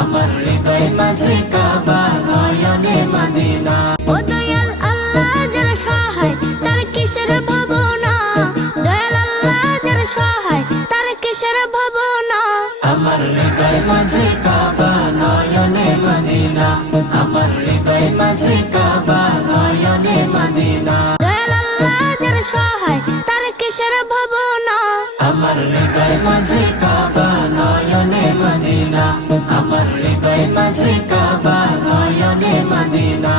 আমার হৃদয় মাঝে কাবা নয়নে মদিনা। ও দয়াল আল্লাহ যার সহায় তার কিসের ভাবনা, দয়াল আল্লাহ যার সহায় তার কিসের ভাবনা। আমার হৃদয় মাঝে কাবা নয়নে মদিনা, আমার হৃদয় মাঝে কাবা নয়নে মদিনা। দয়াল আল্লাহ যার সহায় তার কিসের ভাবনা, আমার হৃদয় মাঝে কাবা নয়নে মদিনা, আমার হৃদয় মাঝে কাবা নয়নে মদিনা।